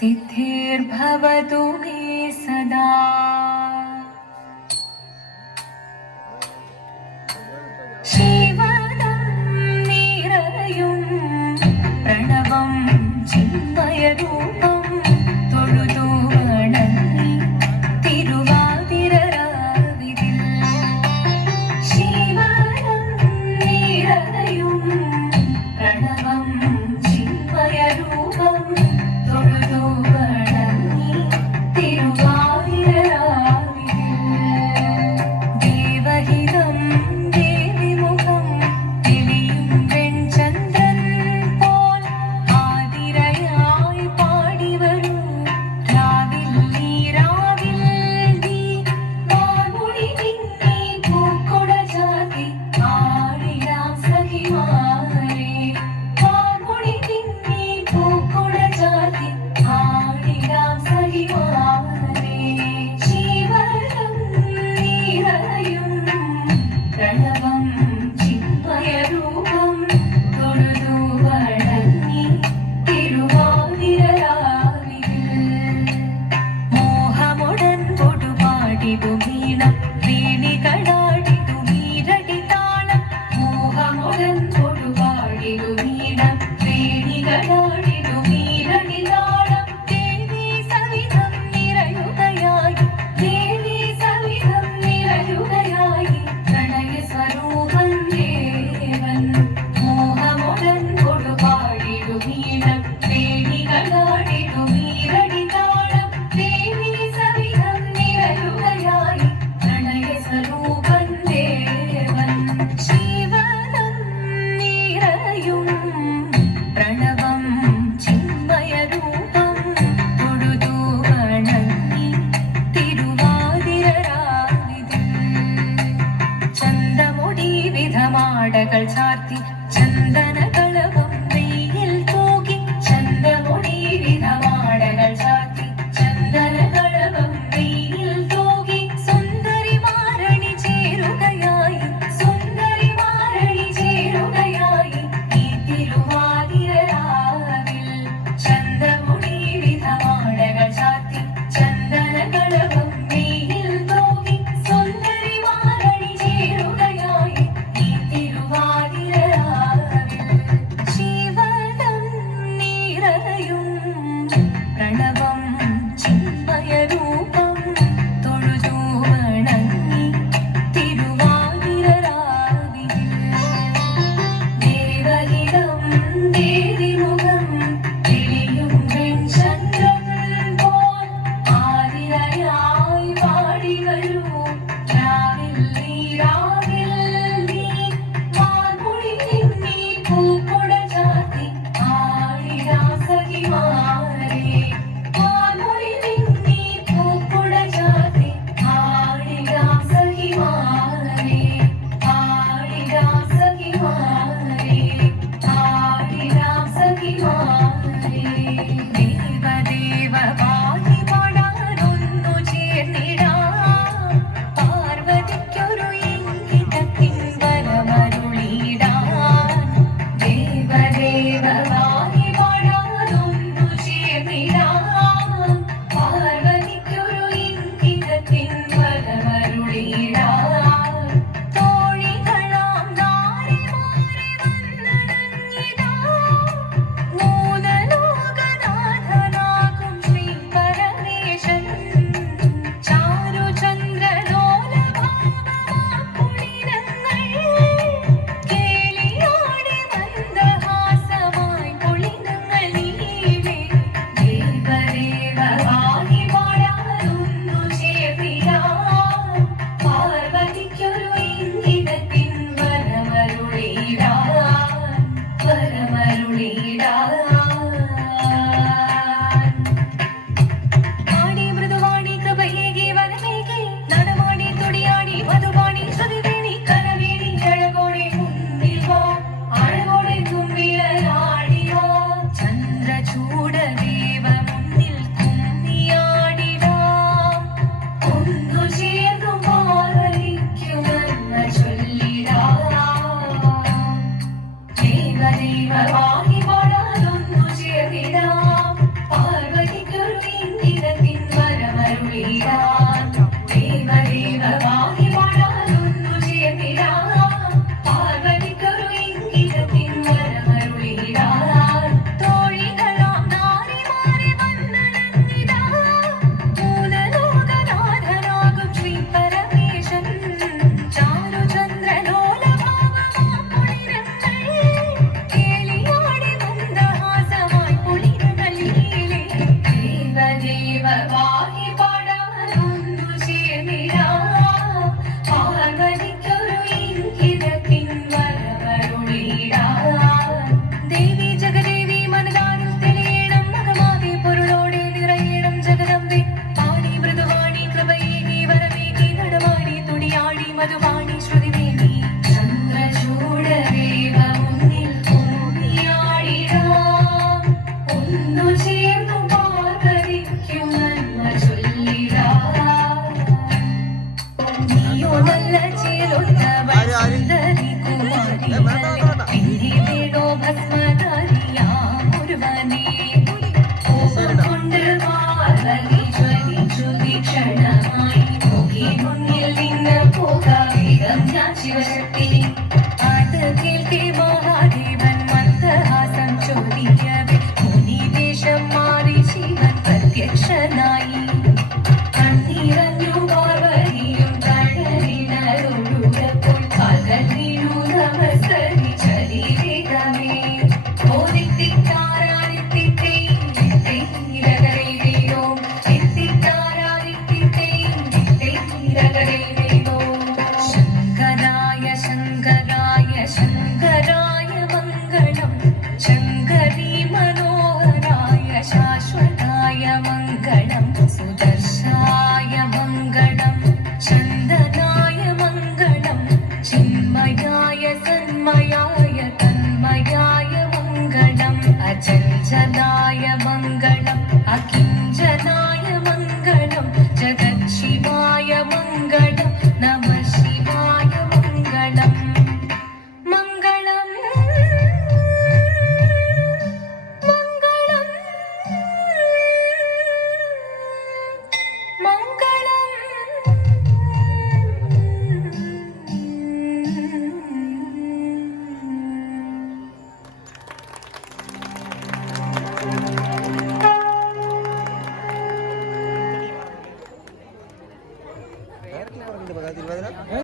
सिद्धिर्भवतु मे सदा शिवदं निरयुं प्रणवं चिन्मयरू 开 sair.